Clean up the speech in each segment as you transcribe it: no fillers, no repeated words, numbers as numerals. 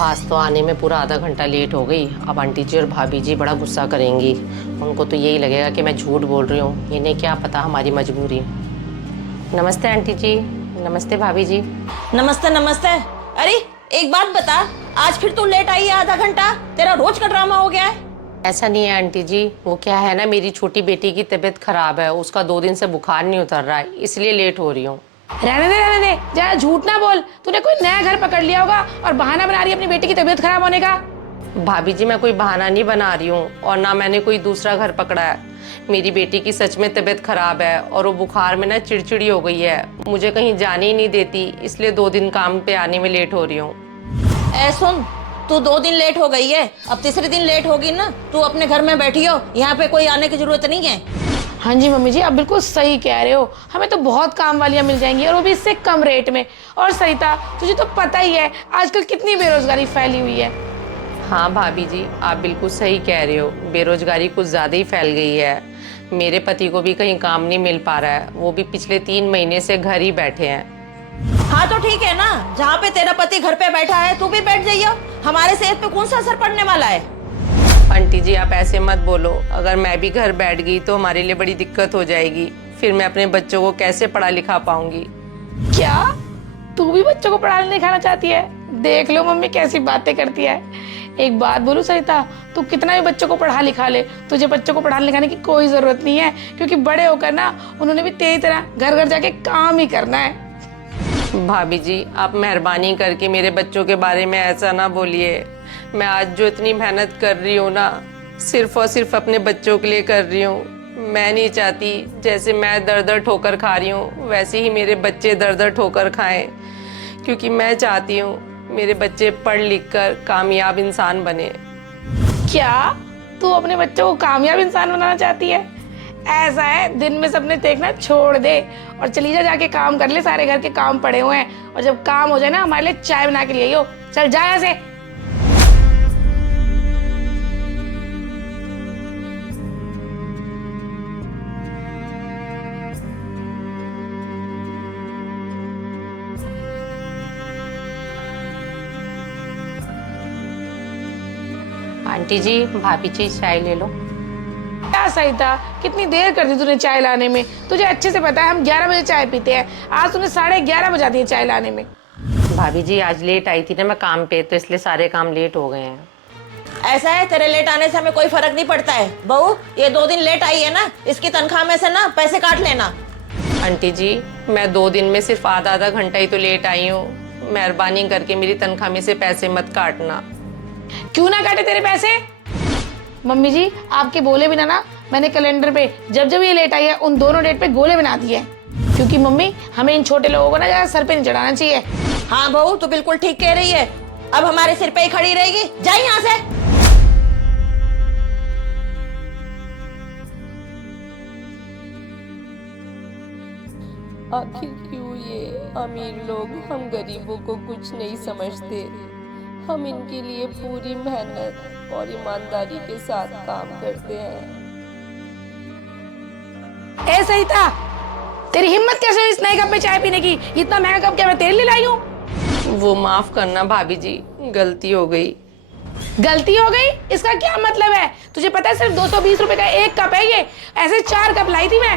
आज तो आने में पूरा आधा घंटा लेट हो गई। अब आंटी जी और भाभी जी बड़ा गुस्सा करेंगी। उनको तो यही लगेगा कि मैं झूठ बोल रही हूँ, इन्हें क्या पता हमारी मजबूरी। नमस्ते आंटी जी। नमस्ते भाभी जी। नमस्ते नमस्ते। अरे एक बात बता, आज फिर तू लेट आई है आधा घंटा? तेरा रोज का ड्रामा हो गया है। ऐसा नहीं है आंटी जी, वो क्या है ना, मेरी छोटी बेटी की तबीयत खराब है, उसका 2 दिन से बुखार नहीं उतर रहा है, इसलिए लेट हो रही हूँ। रहने दे, ज्यादा झूठ ना बोल। तूने कोई नया घर पकड़ लिया होगा और बहाना बना रही है अपनी बेटी की तबीयत खराब होने का। भाभी जी मैं कोई बहाना नहीं बना रही हूँ और ना मैंने कोई दूसरा घर पकड़ा है। मेरी बेटी की सच में तबीयत खराब है और वो बुखार में ना चिड़चिड़ी हो गई है, मुझे कहीं जाने ही नहीं देती, इसलिए 2 दिन काम पे आने में लेट हो रही हूँ। सुन, तू 2 दिन लेट हो गई है, अब तीसरे दिन लेट होगी ना। तू अपने घर में बैठी हो, यहाँ पे कोई आने की जरूरत नहीं है। हाँ जी मम्मी जी, आप बिल्कुल सही कह रहे हो। हमें तो बहुत काम वालियाँ मिल जाएंगी और वो भी इससे कम रेट में। और सरिता, तुझे तो पता ही है आजकल कितनी बेरोजगारी फैली हुई है। हाँ भाभी जी, आप बिल्कुल सही कह रहे हो, बेरोजगारी कुछ ज़्यादा ही फैल गई है। मेरे पति को भी कहीं काम नहीं मिल पा रहा है, वो भी पिछले 3 महीने से घर ही बैठे हैं। हाँ तो ठीक है ना, जहाँ पे तेरा पति घर पे बैठा है तू भी बैठ जाइयो। हमारे सेहत पे कौन सा असर पड़ने वाला है? आंटी जी आप ऐसे मत बोलो, अगर मैं भी घर बैठ गई तो हमारे लिए बड़ी दिक्कत हो जाएगी, फिर मैं अपने बच्चों को कैसे पढ़ा लिखा पाऊंगी। क्या तू भी बच्चों को पढ़ाने लिखाना चाहती है? देख लो मम्मी कैसी बातें करती है। एक बात बोलूं सरिता, तू कितना भी बच्चों को पढ़ा लिखा ले, तुझे बच्चों को पढ़ाने लिखाने की कोई जरूरत नहीं है, क्योंकि बड़े होकर ना उन्होंने भी तेरी तरह घर घर जाके काम ही करना है। भाभी जी आप मेहरबानी करके मेरे बच्चों के बारे में ऐसा ना बोलिए। मैं आज जो इतनी मेहनत कर रही हूँ ना, सिर्फ और सिर्फ अपने बच्चों के लिए कर रही हूँ। मैं नहीं चाहती जैसे मैं दर दर ठोकर खा रही हूँ वैसे ही मेरे बच्चे दर दर ठोकर खाएं, क्योंकि मैं चाहती हूँ मेरे बच्चे पढ़ लिख कर कामयाब इंसान बने। क्या तू अपने बच्चों को कामयाब इंसान बनाना चाहती है? ऐसा है, दिन में सपने देखना छोड़ दे और चली जा, जाके काम कर ले। सारे घर के काम पड़े हुए हैं और जब काम हो जाए ना हमारे लिए चाय बना के ले आइयो। चल जा यहाँ से। आंटी जी भाभी जी चाय ले लो। क्या सरिता, कितनी देर कर दी तूने चाय लाने में? तुझे अच्छे से पता है हम 11 बजे चाय पीते हैं, आज तूने 11:30 बजा दिए चाय लाने में। भाभी जी आज लेट आई थी ना मैं काम पे, तो इसलिए सारे काम लेट हो गए हैं। ऐसा है, तेरे लेट आने से हमें कोई फर्क नहीं पड़ता है। बहू, ये 2 दिन लेट आई है ना, इसकी तनख्वाह में से ना पैसे काट लेना। आंटी जी मैं 2 दिन में सिर्फ आधा घंटा ही तो लेट आई हूँ, मेहरबानी करके मेरी तनख्वाह में से पैसे मत काटना। क्यों ना काटे तेरे पैसे? मम्मी जी आपके बोले बिना ना मैंने कैलेंडर पे जब जब ये लेट आई है उन दोनों डेट पे गोले बना दिए हैं, क्योंकि मम्मी हमें इन छोटे लोगों को ना ज्यादा सर पे नहीं चढ़ाना चाहिए। हाँ बहू, तू बिल्कुल ठीक कह रही है। अब हमारे सिर पे ही खड़ी रहेगी, जाए यहाँ से। आखिर क्यों ये अमीर लोग हम गरीबों को कुछ नहीं समझते। हम इनके लिए पूरी मेहनत और ईमानदारी के साथ काम करते हैं। ए सरिता, तेरी हिम्मत कैसे हुई इस नए कप में चाय पीने की? इतना महंगा कप क्या मैं तेरे लिए लाई हूँ? वो माफ करना भाभी जी, गलती हो गई। गलती हो गई इसका क्या मतलब है? तुझे पता है सिर्फ 220 रुपए का एक कप है ये, ऐसे 4 कप लाई थी मैं।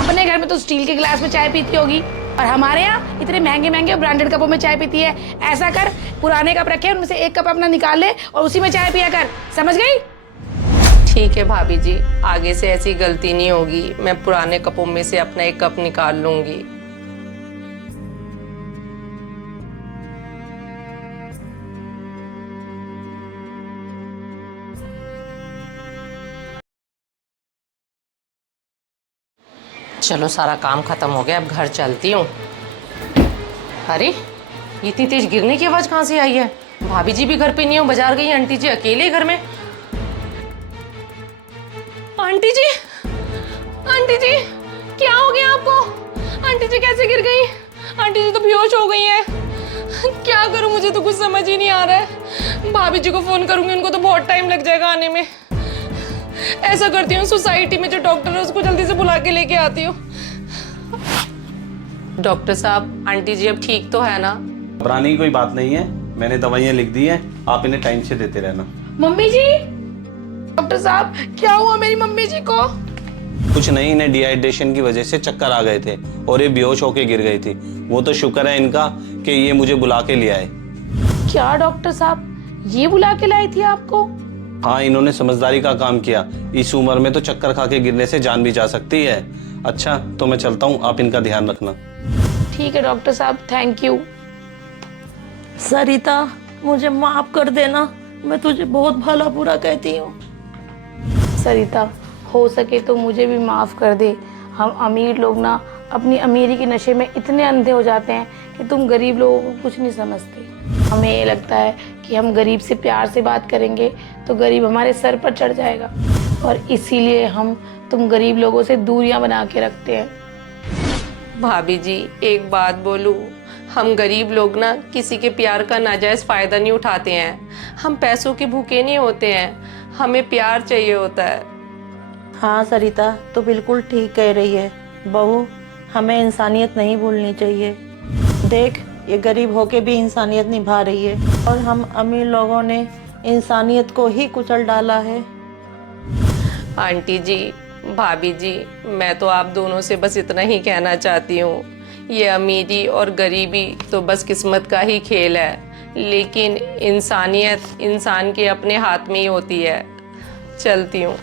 अपने घर में तो स्टील के गिलास में चाय पीती होगी और हमारे यहाँ इतने महंगे महंगे ब्रांडेड कपों में चाय पीती है। ऐसा कर, पुराने कप रखे उनमें से एक कप अपना निकाल ले और उसी में चाय पिया कर, समझ गई? ठीक है भाभी जी, आगे से ऐसी गलती नहीं होगी, मैं पुराने कपों में से अपना एक कप निकाल लूंगी। चलो सारा काम खत्म हो गया, अब घर चलती हूँ। अरे इतनी तेज गिरने की आवाज कहाँ से आई है? भाभी जी भी घर पे नहीं हो, बाजार गई, आंटी जी अकेले घर में। आंटी जी, आंटी जी क्या हो गया आपको? आंटी जी कैसे गिर गई? आंटी जी तो बेहोश हो गई हैं। क्या करूं, मुझे तो कुछ समझ ही नहीं आ रहा है। भाभी जी को फोन करूंगी, उनको तो बहुत टाइम लग जाएगा आने में। ऐसा करती हूँ, सोसाइटी में जो डॉक्टर है उसको जल्दी से बुला के लेके आती हूँ। डॉक्टर साहब, आंटी जी अब ठीक तो है ना? घबराने की कोई बात नहीं है, मैंने दवाइयाँ लिख दी हैं, आप इन्हें टाइम से देते रहना। मम्मी जी, डॉक्टर साहब क्या हुआ मेरी मम्मी जी को? कुछ नहीं, इन्हें डिहाइड्रेशन की वजह से चक्कर आ गए थे और ये बेहोश होके गिर गई थी। वो तो शुक्र है इनका कि ये मुझे बुला के ले आए। क्या डॉक्टर साहब, ये बुला के लाई थी आपको? हाँ, इन्होंने समझदारी का काम किया। इस उम्र में तो चक्कर खा के गिरने से जान भी जा सकती है। अच्छा, तो मैं चलता हूँ, आप इनका ध्यान रखना। ठीक है डॉक्टर साहब, थैंक यू। सरिता, मुझे माफ कर देना, मैं तुझे बहुत भला बुरा कहती हूँ। सरिता, हो सके तो मुझे भी माफ़ कर दे। हम अमीर लोग ना अपनी अमीरी के नशे में इतने अंधे हो जाते हैं कि तुम गरीब लोगों को कुछ नहीं समझते। हमें ये लगता है कि हम गरीब से प्यार से बात करेंगे तो गरीब हमारे सर पर चढ़ जाएगा, और इसीलिए हम तुम गरीब लोगों से दूरियां बना के रखते हैं। भाभी जी, एक बात बोलूं, हम गरीब लोग ना किसी के प्यार का नाजायज़ फ़ायदा नहीं उठाते हैं। हम पैसों के भूखे नहीं होते हैं, हमें प्यार चाहिए होता है। हाँ सरिता, तो बिल्कुल ठीक कह रही है बहू, हमें इंसानियत नहीं भूलनी चाहिए। देख, ये गरीब होके भी इंसानियत निभा रही है और हम अमीर लोगों ने इंसानियत को ही कुचल डाला है। आंटी जी, भाभी जी, मैं तो आप दोनों से बस इतना ही कहना चाहती हूँ, ये अमीरी और गरीबी तो बस किस्मत का ही खेल है, लेकिन इंसानियत इंसान के अपने हाथ में ही होती है। चलती हूँ।